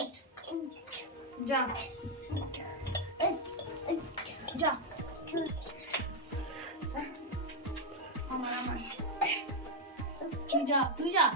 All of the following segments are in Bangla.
উঠ যা যা তুই যা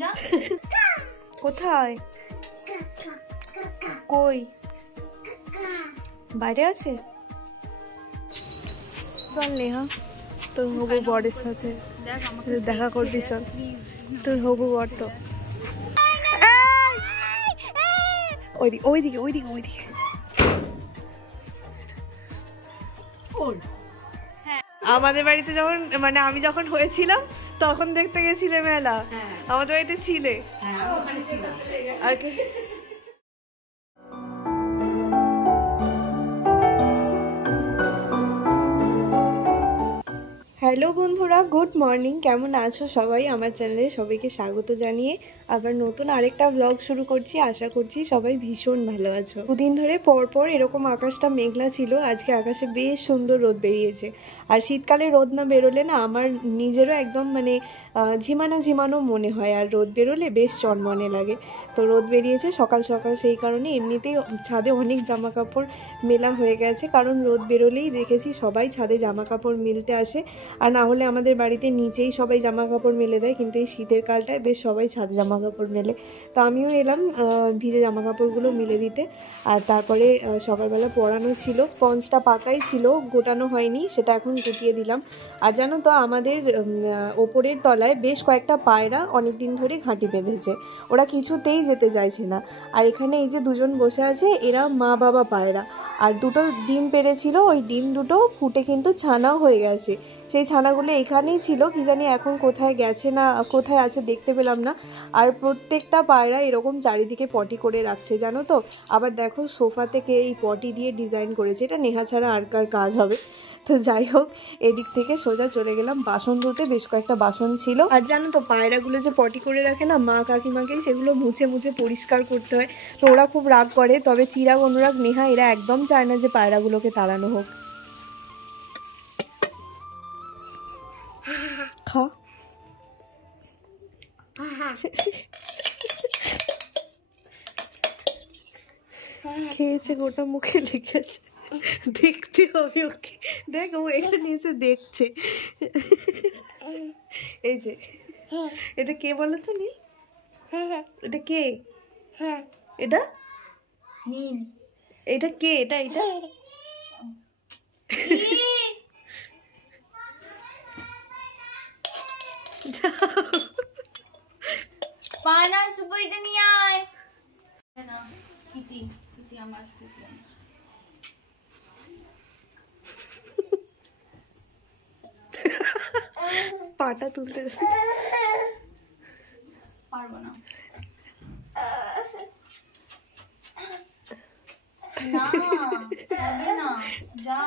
যা। কোথায়? কই? বাইরে আছে? চল নেহা, তোর হবু বরের সাথে দেখা করবি, চল। তোর হবু বর তো ওইদিকে ওইদিকে ওইদিকে ওইদিকে। আমাদের বাড়িতে যখন মানে আমি যখন হয়েছিলাম তখন দেখতে গেছিলে মেলা, আমাদের বাড়িতে ছিলে। আর কি হ্যালো বন্ধুরা, গুড মর্নিং। কেমন আছো সবাই? আমার চ্যানেলে সবাইকে স্বাগত জানিয়ে আবার নতুন আরেকটা ব্লগ শুরু করছি। আশা করছি সবাই ভীষণ ভালো আছো। দুদিন ধরে পরপর এরকম আকাশটা মেঘলা ছিল, আজকে আকাশে বেশ সুন্দর রোদ বেরিয়েছে। আর শীতকালে রোদ না বেরোলে না আমার নিজেরও একদম মানে ঝিমানো ঝিমানো মনে হয়, আর রোদ বেরোলে বেশ চনমনে লাগে। তো রোদ বেরিয়েছে সকাল সকাল, সেই কারণে এমনিতেই ছাদে অনেক জামা কাপড় মেলা হয়ে গেছে, কারণ রোদ বেরোলেই দেখেছি সবাই ছাদে জামা কাপড় মেলতে আসে। আর না হলে আমাদের বাড়িতে নিচেই সবাই জামা কাপড় মেলে দেয়, কিন্তু এই শীতের কালটায় বেশ সবাই ছাদে জামা কাপড় মেলে। তো আমিও এলাম ভিজে জামা কাপড়গুলো মেলে দিতে। আর তারপরে সকালবেলা পরানো ছিল, স্পঞ্জটা পাতাই ছিল, গোটানো হয়নি, সেটা এখন গুটিয়ে দিলাম। আর জানো তো আমাদের ওপরের তলায় বেশ কয়েকটা পায়রা অনেক দিন ধরে ঘাঁটি বেঁধেছে, ওরা কিছুতেই যেতে চাইছে না। আর এখানে এই যে দুজন বসে আছে, এরা মা বাবা পায়রা। আর দুটো ডিম পেড়েছিল, ওই ডিম দুটো ফুটে কিন্তু ছানাও হয়ে গেছে। সেই ছানাগুলো এখানেই ছিল, কি জানি এখন কোথায় গেছে না কোথায় আছে দেখতে পেলাম না। আর প্রত্যেকটা পায়রা এরকম চারিদিকে পটি করে রাখছে জানো তো। আবার দেখো সোফা থেকে এই পটি দিয়ে ডিজাইন করেছে, এটা নেহা ছাড়া আর কার কাজ হবে। তো যাই হোক, এদিক থেকে সোজা চলে গেলাম বাসন ধুতে, বেশ কয়েকটা বাসন ছিল। আর জানো তো পায়রাগুলো যে পটি করে রাখে না, মা কাকিমাকেই সেগুলো মুছে মুছে পরিষ্কার করতে হয়। তো ওরা খুব রাগ করে, তবে চিরাগ অনুরাগ নেহা এরা একদম চায় না যে পায়রাগুলোকে তাড়ানো হোক। খা খেয়েছে, গোটা মুখে লেগেছে, দেখতে হবে ওকে। দেখ ও এখানে এসে দেখছে। এই যে এটা কে বলো তো? নীল? এটা কে? এটা নীল। এটা কে? এটা এটা পানা সুপারিটা নিয়ে আয় না। কিটি কিটি আমার পাটা তুলতে পারবো না। না হবে না, যা।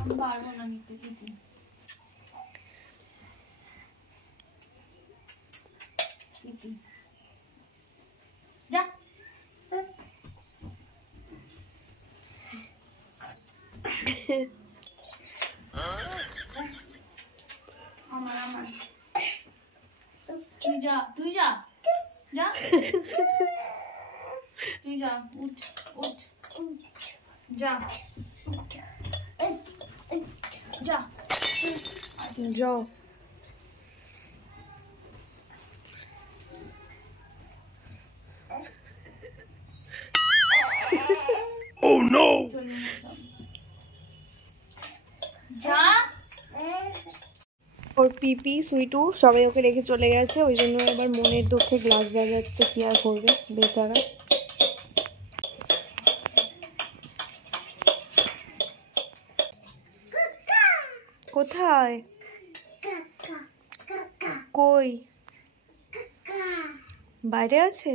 আমি পারবো না নিতে। কিটি কিটি যা। আমার আমার তুই যা, তুই যা যা, তুই যা, উঠ উঠ যা যা যাও। Oh no! যা। ওর পিপি সুইটু সবাই ওকে রেখে চলে গেছে, ওই জন্য এবার মনের দুঃখে গ্লাস বাজাচ্ছে, কি আর করবে বেচারা। কোথায়? কই? বাইরে আছে?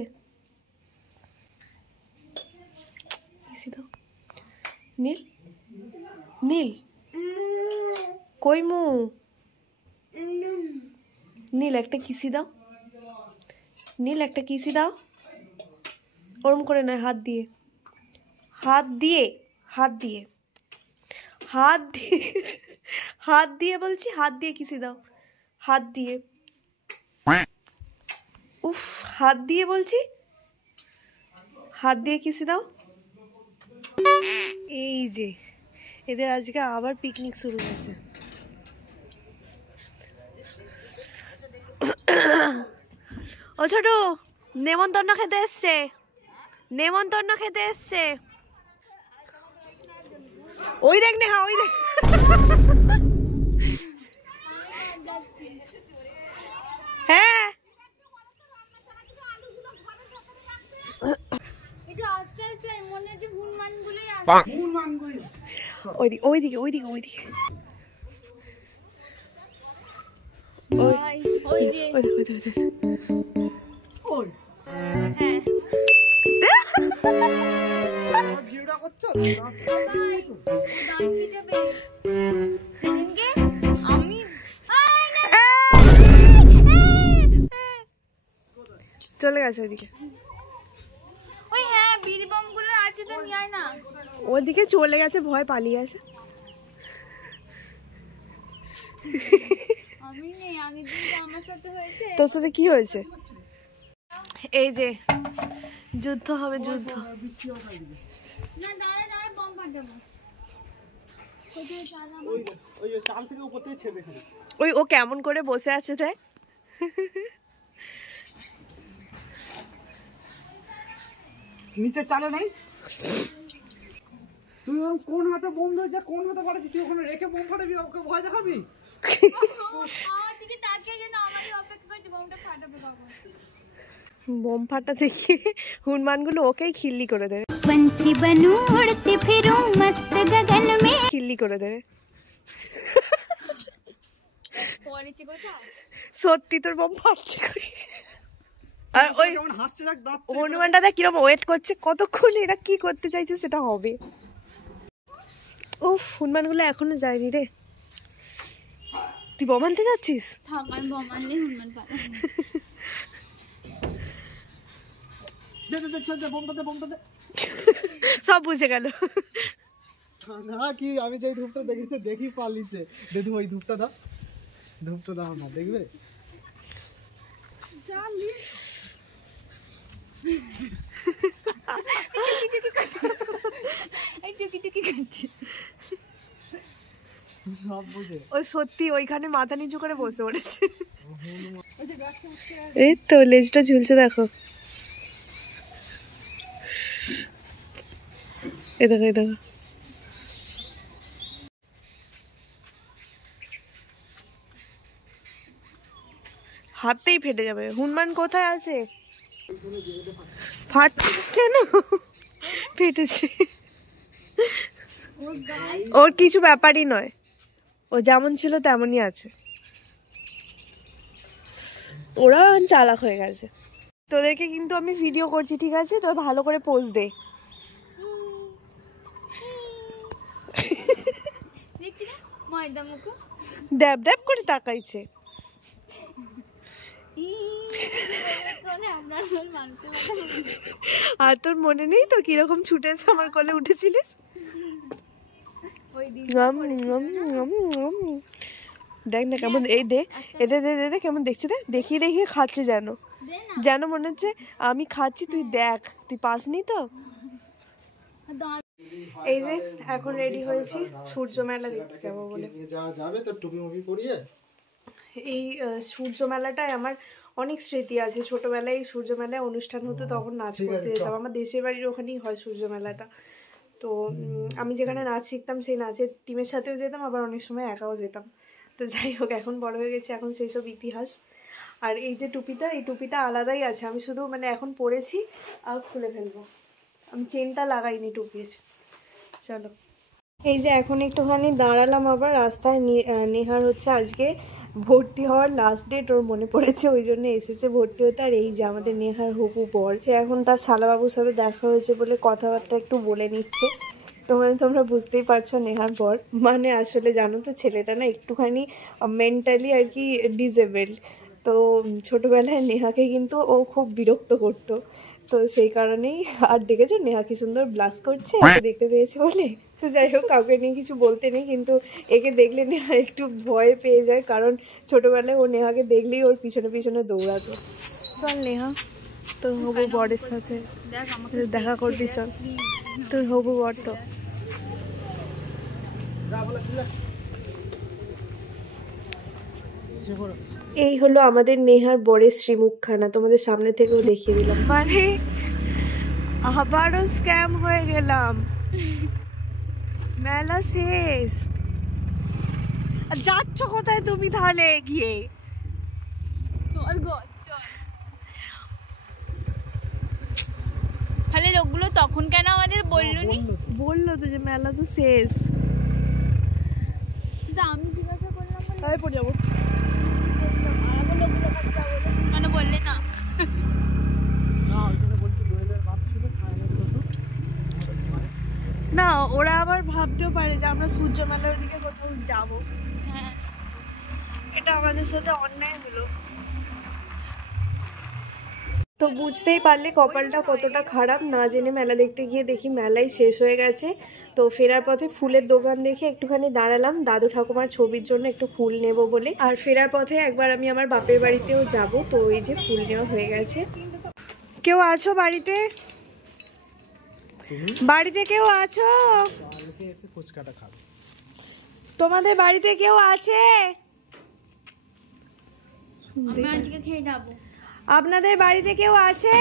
নীল নীল কই মু? নীল একটা কিসি দাও, নীল একটা কিসি দাও। ওরম করে নয়, হাত দিয়ে, হাত দিয়ে, হাত দিয়ে, হাত দিয়ে, হাত দিয়ে বলছি, হাত দিয়ে কিসি দাও, হাত দিয়ে। উফ, হাত দিয়ে বলছি। হাত দিয়ে কিসি দাও। এই যে এদের আজকে আবার পিকনিক শুরু হয়েছে। ও ছোট, নেমন্তন্ন খেতে এসছে, নেমন্তন্ন খেতে এসছে। ওই দেখ নেহা, ওই দেখ। হ্যাঁ ওইদিকে ওইদিকে ওইদিকে ওইদিকে চলে গেছে ওইদিকে। ওই হ্যাঁ বিড়ি বম গুলো আছে তো নিয়ে আয় না। ওইদিকে চলে গেছে, ভয় পালিয়ে আছে। আমি নেই, আগের দিন তো আমার সাথে হয়েছে। তোর সাথে কি হয়েছে? এই যে যুদ্ধ হবে, যুদ্ধ। না দাঁড়া দাঁড়া, বম ফাটাবো। কোথায় চালা? ওই চাল থেকে উপর থেকে ছেড়ে রেখে। ওই ও কেমন করে বসে আছে দেখ। নিচে চালে নাই। তুই কোন হাতে বোম ধরেছে, কোন হাতে ফাটাচ্ছি? তুই ওখানে রেখে বোম ফাটাবি, ওকে ভয় দেখাবি? আমার দিকে তাকিয়ে যেন আমাদের অপেক্ষা করছে, বোমটা ফাটাবে কখন। বোম ফাটা দেখি হনুমানগুলো ওকেই খিল্লি করে দেবে, पंछी बनूं उड़ती फिरूं मस्त गगन में। খিল্লি করে দেবে। পড়েছে কোথায়? সত্যি তোর বোম ফাটছে। আর ওই কেমন হাসছে দেখ, দাঁত। হনুমানটা দেখ কিরকম ওয়েট করছে, কতক্ষণ এরা কি করতে চাইছে সেটা হবে। উফ, হনুমানগুলো এখনো যায়নি রে। তুই বোম আনতে যাচ্ছিস? থাক, আমি বম আনলে হনুমান পালাবে। দে দে দে, চল দে, বোমটা দে, বোমটা দে। সব বুঝে গেল। না কি, আমি যেই ধূপটা দেখেছি দেখি পালিছে। দেখি ওই ধূপটা দাও, ধূপটা দাও না, দেখবে? এই টুকি টুকি করছি। সব বুঝে। ওই সত্যি ওইখানে মাথা নিচু করে বসে পড়েছে। এই তো লেজটা ঝুলছে দেখো। এই দেখো, এই দেখো। হাততেই ফেটে যাবে। হনুমান কোথায় আছে? ফাট কেন? ফেটেছে। ওর কিছু ব্যাপারই নয়, ও যেমন ছিল তেমনই আছে। ওরা চালাক হয়ে গেছে। তোদেরকে কিন্তু আমি ভিডিও করছি, ঠিক আছে? তোর ভালো করে পোজ দে। দেখছি না ময়দা মুখো ড্যাব ড্যাব করে তাকাইছে। আপনার মানতে আর তোর মনে নেই তো কিরকম ছুটেছে আমার কোলে উঠেছিলিস? ওই দিন দেখ না কেমন, এই দে, এদে দে দে, কেমন দেখছে, দে দেখিয়ে দেখিয়ে খাচ্ছে, যেন দে না যেন মনে হচ্ছে আমি খাচ্ছি, তুই দেখ, তুই পাসনি তো। এই যে এখন রেডি হয়েছি সূর্য মেলা দেখতে যাবো বলে। যাওয়া যাবে তো, টুপি মুপি পরিয়ে। এই সূর্য মেলাটায় আমার অনেক স্মৃতি আছে। ছোটবেলায় এই সূর্য মেলায় অনুষ্ঠান হতো, তখন নাচ করতে যেতাম। আমার দেশের বাড়ির ওখানেই হয় সূর্য মেলাটা। তো আমি যেখানে নাচ শিখতাম সেই নাচের টিমের সাথেও যেতাম, আবার অনেক সময় একাও যেতাম। তো যাই হোক, এখন বড় হয়ে গেছে, এখন সেই সব ইতিহাস। আর এই যে টুপিটা, এই টুপিটা আলাদাই আছে, আমি শুধু মানে এখন পরেছি আর খুলে ফেলবো, আমি চেনটা লাগাইনি টুপির। চলো, এই যে এখন একটুখানি দাঁড়ালাম আবার রাস্তায়। নেহার হচ্ছে আজকে ভর্তি হওয়ার লাস্ট ডেট, ওর মনে পড়েছে, ওই জন্য এসেছে ভর্তি হতে। আর এই যে আমাদের নেহার হবু বর, সে এখন তার শালাবাবুর সাথে দেখা হয়েছে বলে কথাবার্তা একটু বলে নিচ্ছে। তোমরা বুঝতেই পারছো নেহার বর। মানে আসলে জানো তো, ছেলেটা না একটুখানি মেন্টালি আর কি ডিসেবলড। তো ছোটোবেলায় নেহাকে কিন্তু ও খুব বিরক্ত করতো। তো সেই কারণেই, আর দেখেছো নেহা কি সুন্দর ব্লাশ করছে দেখতে পেয়েছে বলে। তো যাই হোক, কাউকে নিয়ে কিছু বলতে নেই, কিন্তু একে দেখলে নেহা একটু ভয় পেয়ে যায়, কারণ ছোটোবেলায় ও নেহাকে দেখলেই ওর পিছনে পিছনে দৌড়াতো। চল নেহা, তোর হবু বরের সাথে দেখ আমাকে দেখা করবি, চল। তোর হবু বর তো এই হলো আমাদের নেহার বরের শ্রীমুখখানা, তোমাদের সামনে থেকেও দেখিয়ে দিলাম। মানে আবারও স্ক্যাম হয়ে গেলাম, মেলা শেষ। যাচ্ছ কোথায় তুমি তাহলে গিয়ে? চল গো চল। তাহলে লোকগুলো তখন কেন আমাদের বললো নি? বললো তো যে মেলা তো শেষ। আমি জিজ্ঞাসা করলাম তাই পড়ে যাবো। কেন বললে না? না, ওরা আবার ভাবতেও পারে যে আমরা সূর্য মেলার দিকে কোথাও যাবো। হ্যাঁ এটা আমাদের সাথে অন্যায় হলো। তো বুঝতেই পারলে কপালটা কতটা খারাপ, না জেনে মেলা দেখতে গিয়ে দেখি মেলাই শেষ হয়ে গেছে। তো ফেরার পথে ফুলের দোকান দেখে একটুখানি দাঁড়ালাম দাদু ঠাকুমার ছবির জন্য একটু ফুল নেব বলে। আর ফেরার পথে একবার আমি আমার বাপের বাড়িতেও যাব, তো এই যে ফুল নেওয়া হয়ে গেছে। কেউ আছো বাড়িতে? বাড়িতে কেউ আছো? তোমাদের বাড়িতে কেউ আছে? আমি আজকে খেয়ে যাবো। আপনাদের বাড়িতে কেউ আছে?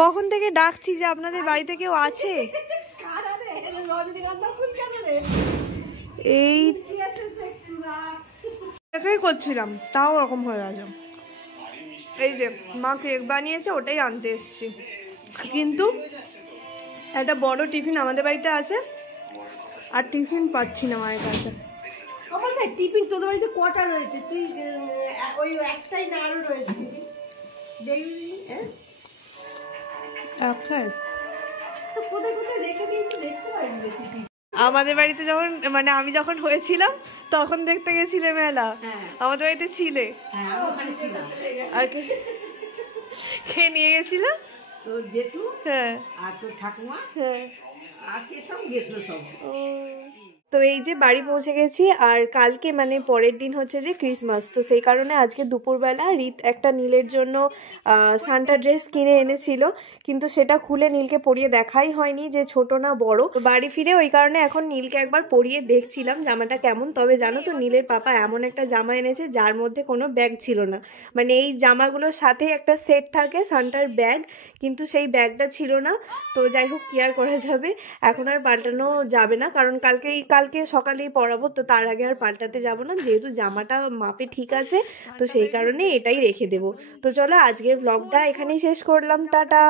কখন থেকে ডাকছি যে আপনাদের বাড়িতে কেউ আছে। এই একাই করছিলাম, তাও ওরকম হয়ে গেছে। এই যে মা কেক বানিয়েছে, ওটাই আনতে এসেছি। কিন্তু একটা বড় টিফিন আমাদের বাড়িতে আছে, আর টিফিন পাচ্ছি না মায়ের কাছে। আমার না টিফিন তোদের বাড়িতে কটা রয়েছে? তুই ওই একটাই না আরো রয়েছে টিফিন? দেখবি একটাই তো কোথায় কোথায় রেখে দিয়েছি দেখতে পাইনি বেশি টিফিন। আমাদের বাড়িতে যখন মানে আমি যখন হয়েছিলাম তখন দেখতে গেছিলে মেলা, আমাদের বাড়িতে ছিলে। হ্যাঁ আমি ওখানে ছিলাম। আর কে নিয়ে গেছিল? তোর জেঠু হ্যাঁ আর তোর ঠাকুমা হ্যাঁ। আর কে সব গেছিল সব। তো এই যে বাড়ি পৌঁছে গেছি, আর কালকে মানে পরের দিন হচ্ছে যে ক্রিসমাস, তো সেই কারণে আজকে দুপুরবেলা রিত একটা নীলের জন্য সান্টা ড্রেস কিনে এনেছিল, কিন্তু সেটা খুলে নীলকে পরিয়ে দেখাই হয়নি যে ছোট না বড়। তো বাড়ি ফিরে ওই কারণে এখন নীলকে একবার পরিয়ে দেখছিলাম জামাটা কেমন। তবে জানো তো নীলের পাপা এমন একটা জামা এনেছে যার মধ্যে কোনো ব্যাগ ছিল না, মানে এই জামাগুলোর সাথে একটা সেট থাকে সান্টার ব্যাগ, কিন্তু সেই ব্যাগটা ছিল না। তো যাই হোক কি আর করা যাবে, এখন আর পাল্টানো যাবে না, কারণ কালকে সকালেই পরাবো, তো তার আগে আর পাল্টাতে যাব না, যেহেতু জামাটা মাপে ঠিক আছে, তো সেই কারণে এটাই রেখে দেবো। তো চলো আজকের ব্লগটা এখানেই শেষ করলাম, টাটা।